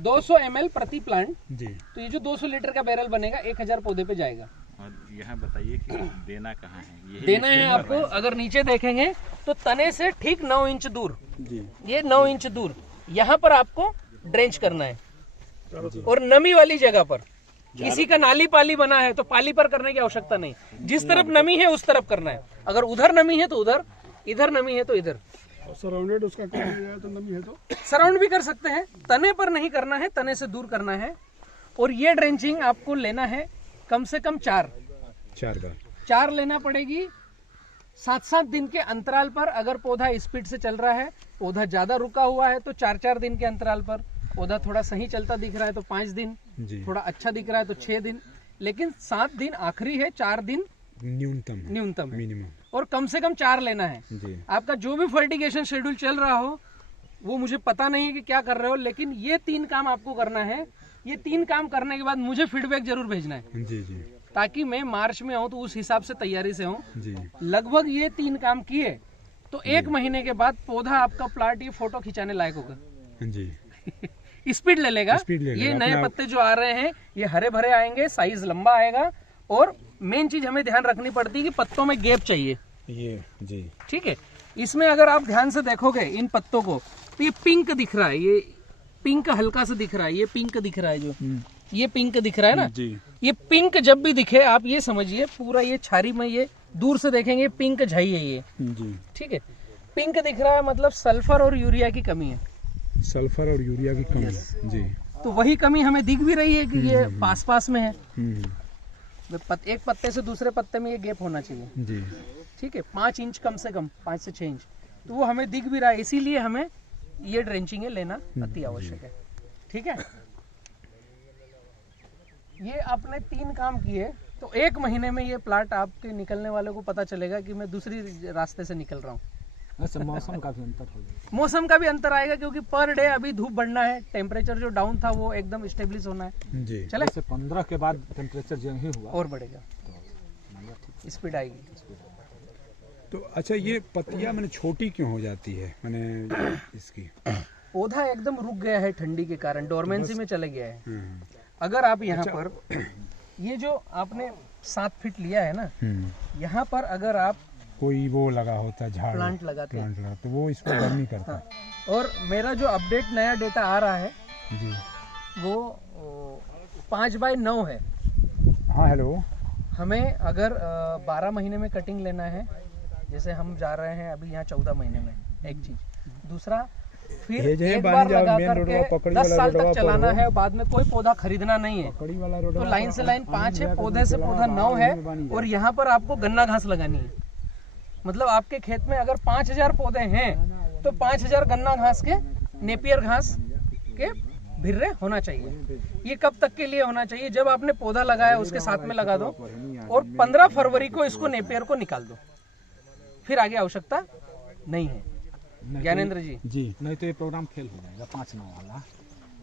200 ml प्रति प्लांट जी। तो ये जो 200 लीटर का बैरल बनेगा 1000 पौधे पे जाएगा। और यहाँ बताइए कि देना कहाँ है? देना है आपको, अगर नीचे देखेंगे तो तने से ठीक 9 इंच दूर जी, ये 9 इंच दूर यहाँ पर आपको ड्रेंच करना है और नमी वाली जगह पर। किसी का नाली पाली बना है तो पाली पर करने की आवश्यकता नहीं, जिस तरफ नमी है उस तरफ करना है। अगर उधर नमी है तो उधर, इधर नमी है तो इधर। सराउंडेड उसका कर दिया तो नमी है तो सराउंड भी कर सकते हैं, तने पर नहीं करना है, तने से दूर करना है। और ये ड्रेंचिंग आपको लेना है कम से कम 4 लेना पड़ेगी 7-7 दिन के अंतराल पर। अगर पौधा स्पीड से चल रहा है, पौधा ज्यादा रुका हुआ है तो 4-4 दिन के अंतराल पर। पौधा थोड़ा सही चलता दिख रहा है तो 5 दिन, थोड़ा अच्छा दिख रहा है तो 6 दिन, लेकिन 7 दिन आखिरी है, 4 दिन न्यूनतम है। मिनिमम। और कम से कम 4 लेना है जी। आपका जो भी फर्टिगेशन शेड्यूल चल रहा हो, वो मुझे पता नहीं है कि क्या कर रहे हो, लेकिन ये 3 काम आपको करना है। ये 3 काम करने के बाद मुझे फीडबैक जरूर भेजना है जी जी, ताकि मैं मार्च में आऊँ तो उस हिसाब से तैयारी से हूँ। लगभग ये 3 काम किए तो 1 महीने के बाद पौधा आपका प्लाट ये फोटो खिंचाने लायक होगा जी। स्पीड ले लेगा। ये नए पत्ते जो आ रहे हैं ये हरे भरे आएंगे, साइज लंबा आएगा। और मेन चीज हमें ध्यान रखनी पड़ती है कि पत्तों में गैप चाहिए ये जी, ठीक है। इसमें अगर आप ध्यान से देखोगे इन पत्तों को तो ये पिंक दिख रहा है, ये पिंक हल्का सा दिख रहा है, ये पिंक दिख रहा है, जो ये पिंक दिख रहा है ना जी। ये पिंक जब भी दिखे आप ये समझिए पूरा ये छारी में, ये दूर से देखेंगे पिंक झाई है ये जी, ठीक है। पिंक दिख रहा है मतलब सल्फर और यूरिया की कमी है। सल्फर और यूरिया की कमी जी, तो वही कमी हमें दिख भी रही है कि ये पास पास में है। एक पत्ते से दूसरे पत्ते में ये गैप होना चाहिए जी, ठीक है। 5 इंच कम से कम, 5 से 6 इंच, तो वो हमें दिख भी रहा है। इसीलिए हमें ये ड्रेंचिंग लेना अति आवश्यक है, ठीक है। ये आपने 3 काम किए तो 1 महीने में ये प्लाट आपके निकलने वाले को पता चलेगा कि मैं दूसरी रास्ते से निकल रहा हूँ। अच्छा, मौसम का भी अंतर हो जाएगा। मौसम का भी अंतर आएगा क्योंकि पर डे अभी धूप बढ़ना है, टेम्परेचर जो डाउन था वो एकदम स्टेब्लिश होना है। जी, चले जैसे 15 के बाद टेम्परेचर जो ही हुआ और बढ़ेगा, स्पीड आएगी। तो अच्छा, ये पत्तियां मैंने छोटी क्यों हो जाती है, मैंने इसकी पौधा एकदम रुक गया है ठंडी के कारण, डोरमेंसी में चले गया है। हम्म, अगर आप यहाँ पर ये जो आपने 7 फीट लिया है ना, यहाँ पर अगर आप कोई वो लगा होता झाड़ प्लांट लगाते हैं, प्लांट लगा तो वो इसको गर्मी करता है। हाँ, और मेरा जो अपडेट नया डेटा आ रहा है जी, वो 5x9 है। हाँ हेलो, हमें अगर 12 महीने में कटिंग लेना है, जैसे हम जा रहे हैं अभी यहाँ 14 महीने में, एक चीज। दूसरा फिर ये जो है एक बानी बार जाओ, लगा मेन करके रोडवा, पकड़ी 10 वाला साल रोडवा तक पर चलाना हो। है, बाद में कोई पौधा खरीदना नहीं है। कड़ी वाला रोड तो लाइन से लाइन 5 है, पौधे से पौधा 9 है, और यहाँ पर आपको गन्ना घास लगानी है। मतलब आपके खेत में अगर 5000 पौधे हैं तो 5000 गन्ना घास के, नेपियर घास के भिर्रे होना चाहिए। ये कब तक के लिए होना चाहिए? जब आपने पौधा लगाया उसके साथ में लगा दो, और 15 फरवरी को इसको नेपियर को निकाल दो, फिर आगे आवश्यकता नहीं है। ज्ञानेंद्र जी, नहीं तो ये प्रोग्राम फेल हो जाएगा 5-9 वाला,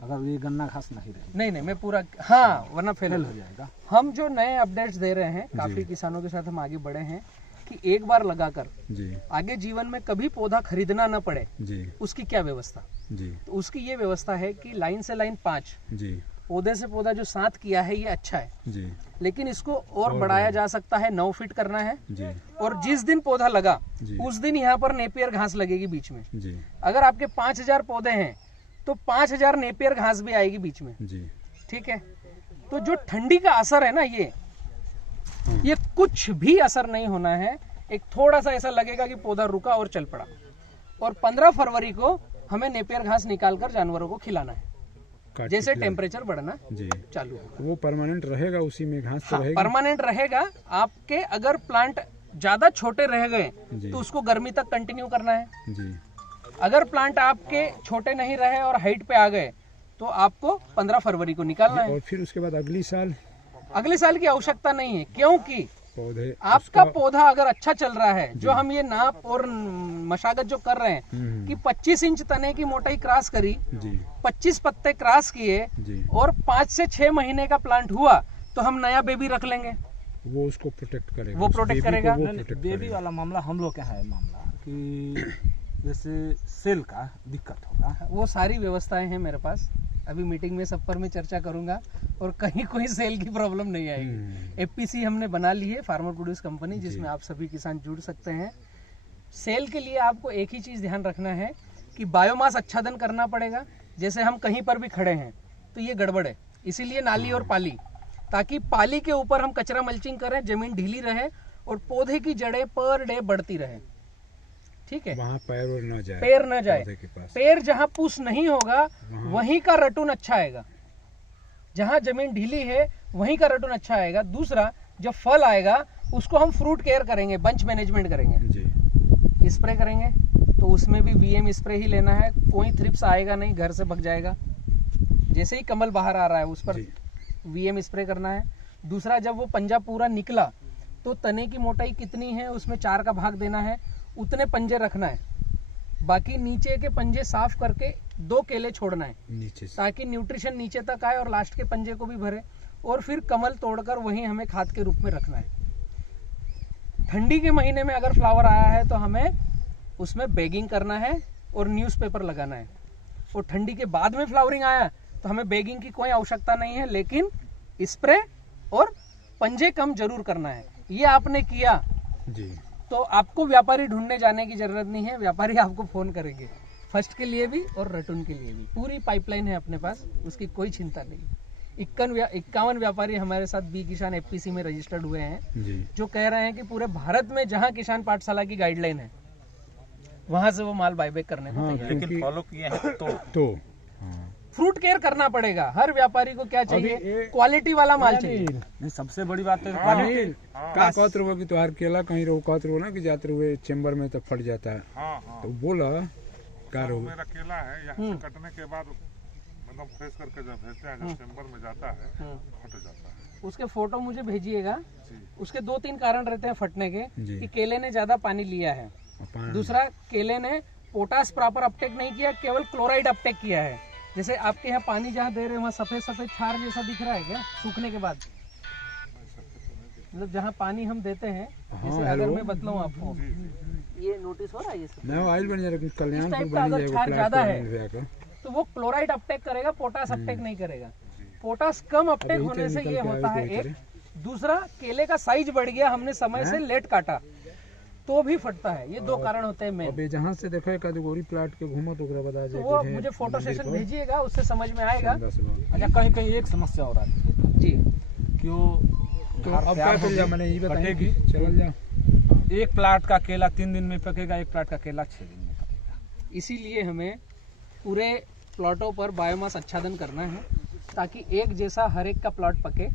अगर ये गन्ना घास नहीं रहे। नहीं मैं पूरा, हाँ, वरना फेल हो जाएगा। हम जो नए अपडेट्स दे रहे हैं, काफी किसानों के साथ हम आगे बढ़े हैं कि एक बार लगाकर जी, आगे जीवन में कभी पौधा खरीदना न पड़े, जी, उसकी क्या व्यवस्था? जी, तो उसकी ये व्यवस्था है कि लाइन से लाइन 5, जी, पौधे से पौधा जो 7 किया है ये अच्छा है, जी, लेकिन इसको और बढ़ाया जा सकता है, 9 फीट करना है। जी, और जिस दिन पौधा लगा जी, उस दिन यहाँ पर नेपियर घास लगेगी बीच में। जी, अगर आपके 5000 पौधे हैं तो 5000 नेपियर घास भी आएगी बीच में, जी, ठीक है। तो जो ठंडी का असर है ना, ये कुछ भी असर नहीं होना है। एक थोड़ा सा ऐसा लगेगा कि पौधा रुका और चल पड़ा, और 15 फरवरी को हमें नेपियर घास निकालकर जानवरों को खिलाना है, काट जैसे के टेम्परेचर बढ़ना जी, चालू होगा। वो परमानेंट रहेगा, उसी में घास तो हाँ, रहेगी। परमानेंट रहेगा। आपके अगर प्लांट ज्यादा छोटे रह गए जी, तो उसको गर्मी तक कंटिन्यू करना है। जी, अगर प्लांट आपके छोटे नहीं रहे और हाइट पे आ गए तो आपको 15 फरवरी को निकालना है। और फिर उसके बाद अगली साल अगले साल की आवश्यकता नहीं है, क्योंकि पौधे आपका पौधा अगर अच्छा चल रहा है, जो हम ये नाप और मशागत जो कर रहे हैं कि 25 इंच तने की मोटाई क्रॉस करी, जी, 25 पत्ते क्रॉस किए, जी, और 5 से 6 महीने का प्लांट हुआ तो हम नया बेबी रख लेंगे, वो उसको प्रोटेक्ट करेगा, वो उस प्रोटेक्ट बेबी को करेगा। वो प्रोटेक्ट बेबी करेगा। वाला मामला हम लोग के यहाँ है मामला कि जैसे सेल का दिक्कत होगा। वो सारी व्यवस्थाएं हैं मेरे पास। अभी मीटिंग में सब पर मैं चर्चा करूंगा, और कहीं कोई सेल की प्रॉब्लम नहीं आएगी। एफपीसी हमने बना ली है, फार्मर प्रोड्यूस कंपनी, जिसमें आप सभी किसान जुड़ सकते हैं। सेल के लिए आपको एक ही चीज ध्यान रखना है कि बायोमास आच्छादन करना पड़ेगा। जैसे हम कहीं पर भी खड़े हैं तो ये गड़बड़ है, इसीलिए नाली और पाली, ताकि पाली के ऊपर हम कचरा मल्चिंग करें, जमीन ढीली रहे और पौधे की जड़ें पर डे बढ़ती रहे, ठीक है। वहाँ पैर और न जाए, पैर न जाए। पौधे के पास। पैर जहाँ पुश नहीं होगा वहीं का रटून अच्छा आएगा, जहाँ जमीन ढीली है वहीं का रटून अच्छा आएगा। दूसरा, जब फल आएगा उसको हम फ्रूट केयर करेंगे, बंच मैनेजमेंट करेंगे, जी, स्प्रे करेंगे, तो उसमें भी वीएम स्प्रे ही लेना है। कोई थ्रिप्स आएगा नहीं, घर से भग जाएगा। जैसे ही कमल बाहर आ रहा है उस पर वीएम स्प्रे करना है। दूसरा, जब वो पंजा पूरा निकला तो तने की मोटाई कितनी है उसमें 4 का भाग देना है, उतने पंजे रखना है। बाकी नीचे के पंजे साफ करके 2 केले छोड़ना है, नीचे से। ताकि न्यूट्रिशन नीचे तक आए और लास्ट के पंजे को भी भरे। और फिर कमल तोड़कर वहीं हमें खाद के रूप में रखना है। ठंडी के महीने में अगर फ्लावर आया है तो हमें उसमें बैगिंग करना है और न्यूज़पेपर लगाना है। और ठंडी के बाद में फ्लावरिंग आया तो हमें बैगिंग की कोई आवश्यकता नहीं है, लेकिन स्प्रे और पंजे कम जरूर करना है। ये आपने किया जी, तो आपको व्यापारी ढूंढने जाने की जरूरत नहीं है, व्यापारी आपको फोन करेंगे, फर्स्ट के लिए भी और रटून के लिए भी। पूरी पाइपलाइन है अपने पास, उसकी कोई चिंता नहीं। 51 व्यापारी हमारे साथ बी किसान एफपीसी में रजिस्टर्ड हुए हैं, जी, जो कह रहे हैं कि पूरे भारत में जहां किसान पाठशाला की गाइडलाइन है वहां से वो माल बायबैक करने को हाँ, तैयार है। लेकिन फॉलो किए हैं तो हाँ, फ्रूट केयर करना पड़ेगा। हर व्यापारी को क्या चाहिए? ये- क्वालिटी वाला माल चाहिए। नहीं, सबसे बड़ी बात है अनिल, का कहत रहो कि तोहार केला कहीं रहो, कहत रहो ना कि जाते हुए चेम्बर में तो फट जाता है, तो बोला का रहो। मेरा केला है, यहाँ से कटने के बाद मतलब फ्रेश करके जब भेजते हैं, जब चेम्बर में जाता है फट जाता है। उसके फोटो मुझे भेजिएगा। उसके 2-3 कारण रहते हैं फटने के, जी। कि केले ने ज्यादा पानी लिया है, दूसरा, केले ने पोटास प्रॉपर अपटेक नहीं किया, केवल क्लोराइड अपटेक किया है। जैसे आपके यहाँ पानी जहाँ दे रहे हैं वहाँ सफेद सफेद क्षार जैसा दिख रहा है क्या सूखने के बाद? मतलब जहाँ पानी हम देते हैं, जैसे अगर मैं बतलाऊँ आपको, ये नोटिस हो रहा है, ये सब ऑयल बन जाएगा, कल्याण अगर क्षार ज्यादा है तो वो क्लोराइड अपटेक करेगा, पोटास अपटेक नहीं करेगा। पोटास कम अपटेक होने से ये होता है एक। दूसरा, केले का साइज बढ़ गया, हमने समय से लेट काटा तो भी फटता है। ये दो कारण होते हैं मेन। जहाँ से देखो कैटेगरी प्लाट के घूमो तो बता तो वो मुझे फोटो सेशन भेजिएगा, उससे समझ में आएगा। अच्छा, कहीं कहीं एक समस्या हो रहा है जी, क्यों तो अब क्या कर मैंने ये बताएगी, चल जाओ। एक प्लाट का केला 3 दिन में पकेगा, एक प्लाट का केला 6 दिन में पकेगा। इसीलिए हमें पूरे प्लॉटों पर बायोमास आच्छादन करना है ताकि एक जैसा हर एक का प्लॉट पके,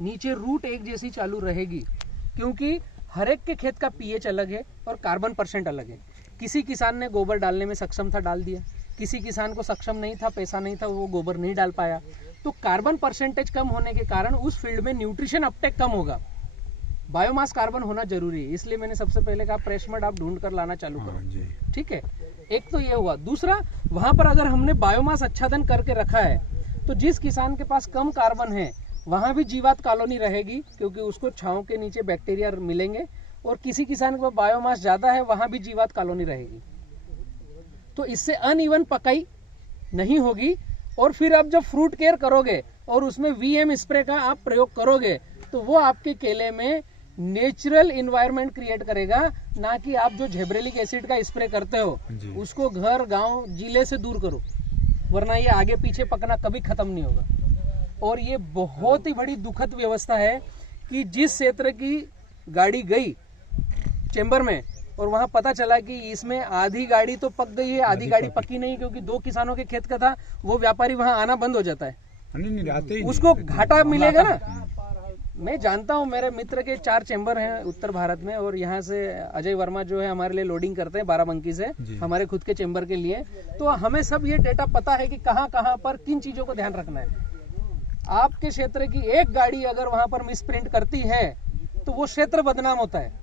नीचे रूट एक जैसी चालू रहेगी, क्योंकि हर एक के खेत का पीएच अलग है और कार्बन % अलग है। किसी किसान ने गोबर डालने में सक्षम था, डाल दिया, किसी किसान को सक्षम नहीं था, पैसा नहीं था, वो गोबर नहीं डाल पाया। तो कार्बन % कम होने के कारण उस फील्ड में न्यूट्रिशन अपटेक कम होगा। बायोमास कार्बन होना जरूरी है, इसलिए मैंने सबसे पहले कहा प्रेस मड आप ढूंढ कर लाना चालू करो। ठीक है, एक तो ये हुआ। दूसरा, वहां पर अगर हमने बायोमास आच्छादन करके रखा है तो जिस किसान के पास कम कार्बन है वहां भी जीवात कॉलोनी रहेगी, क्योंकि उसको छांव के नीचे बैक्टीरिया मिलेंगे, और किसी किसान के पास बायोमास ज्यादा है वहां भी जीवात कॉलोनी रहेगी। तो इससे अनइवन पकाई नहीं होगी। और फिर आप जब फ्रूट केयर करोगे और उसमें वीएम स्प्रे का आप प्रयोग करोगे तो वो आपके केले में नेचुरल इन्वायरमेंट क्रिएट करेगा, ना कि आप जो जेब्रेलिक एसिड का स्प्रे करते हो उसको घर गांव जिले से दूर करो, वरना ये आगे पीछे पकना कभी खत्म नहीं होगा। और ये बहुत ही बड़ी दुखद व्यवस्था है कि जिस क्षेत्र की गाड़ी गई चेंबर में और वहां पता चला कि इसमें आधी गाड़ी तो पक गई है, आधी गाड़ी पकी नहीं, क्योंकि 2 किसानों के खेत का था, वो व्यापारी वहां आना बंद हो जाता है, उसको घाटा मिलेगा ना। मैं जानता हूं, मेरे मित्र के 4 चेंबर हैं उत्तर भारत में, और यहाँ से अजय वर्मा जो है हमारे लिए लोडिंग करते हैं बाराबंकी से हमारे खुद के चेंबर के लिए। तो हमें सब ये डेटा पता है कि कहाँ कहाँ पर किन चीजों को ध्यान रखना है। आपके क्षेत्र की एक गाड़ी अगर वहां पर मिसप्रिंट करती है तो वो क्षेत्र बदनाम होता है।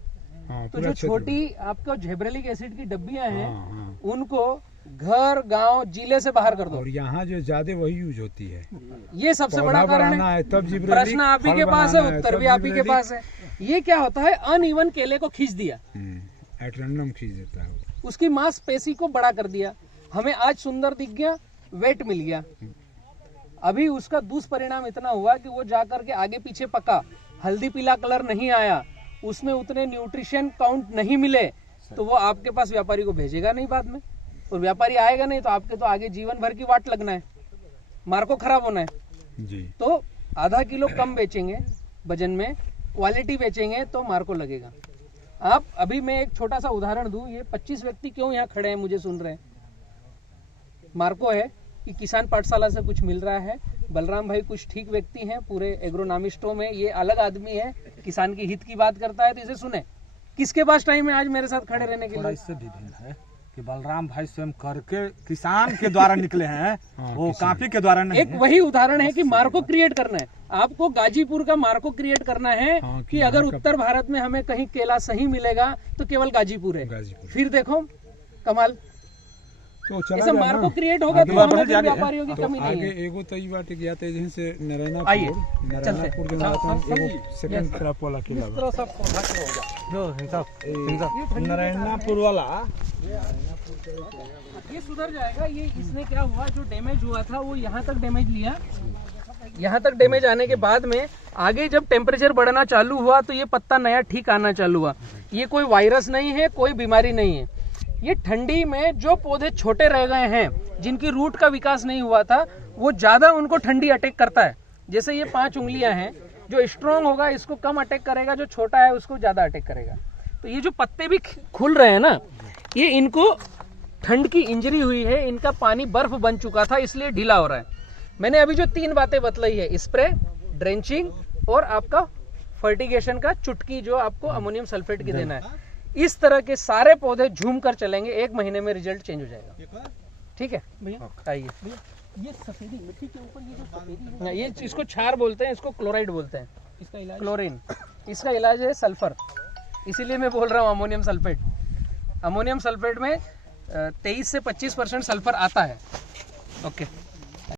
तो जो छोटी आपको जेब्रेलिक एसिड की डब्बियां हैं उनको घर गांव जिले से बाहर कर दो। और यहाँ जो ज्यादा वही यूज होती है, ये सबसे बड़ा कारण है। तब प्रश्न आप ही के पास है, उत्तर भी आप ही के पास है। ये क्या होता है, अनइवन केले को खींच दिया, एटरनम खींच देता है, उसकी मांसपेशी को बड़ा कर दिया। हमें आज सुंदर दिख गया, वेट मिल गया, अभी उसका दुष्परिणाम इतना हुआ कि वो जाकर के आगे पीछे पका, हल्दी पीला कलर नहीं आया, उसमें उतने न्यूट्रिशन काउंट नहीं मिले, तो वो आपके पास व्यापारी को भेजेगा नहीं बाद में, और व्यापारी आएगा नहीं तो आपके तो आगे जीवन भर की वाट लगना है, मार्को खराब होना है जी। तो आधा किलो कम बेचेंगे वजन में, क्वालिटी बेचेंगे तो मार्को लगेगा। आप अभी मैं एक छोटा सा उदाहरण दूं, ये 25 व्यक्ति क्यों यहाँ खड़े हैं मुझे सुन रहे हैं, मार्को है कि किसान पाठशाला से कुछ मिल रहा है। बलराम भाई कुछ ठीक व्यक्ति हैं, पूरे एग्रोनॉमिस्टों में ये अलग आदमी है, किसान की हित की बात करता है, तो इसे सुने। किसके पास टाइम है आज मेरे साथ खड़े रहने के लिए? इससे भी भिन्न है कि बलराम भाई स्वयं करके किसान के द्वारा निकले हैं, वो काफी के द्वारा नहीं। एक वही उदाहरण है कि मार्को क्रिएट करना है आपको, गाजीपुर का मार्को क्रिएट करना है कि अगर उत्तर भारत में हमें कहीं केला सही मिलेगा तो केवल गाजीपुर है। फिर देखो कमाल, तो ऐसा मार्को क्रिएट होगा तो हमें व्यापारियों की कमी नहीं है। एगो तो ये बात गया था जहाँ से आइए, नारायणपुर सेकंड क्रॉप वाला केला नारायणपुर वाला ये सुधर जाएगा। ये इसने क्या हुआ, जो डैमेज हुआ था वो यहाँ तक डैमेज लिया, यहाँ तक डैमेज आने के बाद में आगे जब टेम्परेचर बढ़ना चालू हुआ तो ये पत्ता नया ठीक आना चालू हुआ। ये कोई वायरस नहीं है, कोई बीमारी नहीं है, ये ठंडी में जो पौधे छोटे रह गए हैं, जिनकी रूट का विकास नहीं हुआ था, वो ज्यादा उनको ठंडी अटैक करता है। जैसे ये 5 उंगलियां हैं, जो स्ट्रॉन्ग होगा इसको कम अटैक करेगा, जो छोटा है उसको ज्यादा अटैक करेगा। तो ये जो पत्ते भी खुल रहे हैं ना, ये इनको ठंड की इंजरी हुई है, इनका पानी बर्फ बन चुका था, इसलिए ढीला हो रहा है। मैंने अभी जो 3 बातें बतलाई है, स्प्रे, ड्रेंचिंग और आपका फर्टिगेशन का चुटकी जो आपको अमोनियम सल्फेट की देना है, इस तरह के सारे पौधे झूम कर चलेंगे, 1 महीने में रिजल्ट चेंज हो जाएगा। ठीक है भैया, आइए। ये सफेदी मिट्टी के ऊपर ये जो सफेदी, ये इसको क्षार बोलते हैं, इसको क्लोराइड बोलते हैं, इसका इलाज क्लोरीन, इसका इलाज है सल्फर, इसीलिए मैं बोल रहा हूँ अमोनियम सल्फेट। अमोनियम सल्फेट में 23 से 25% सल्फर आता है। ओके।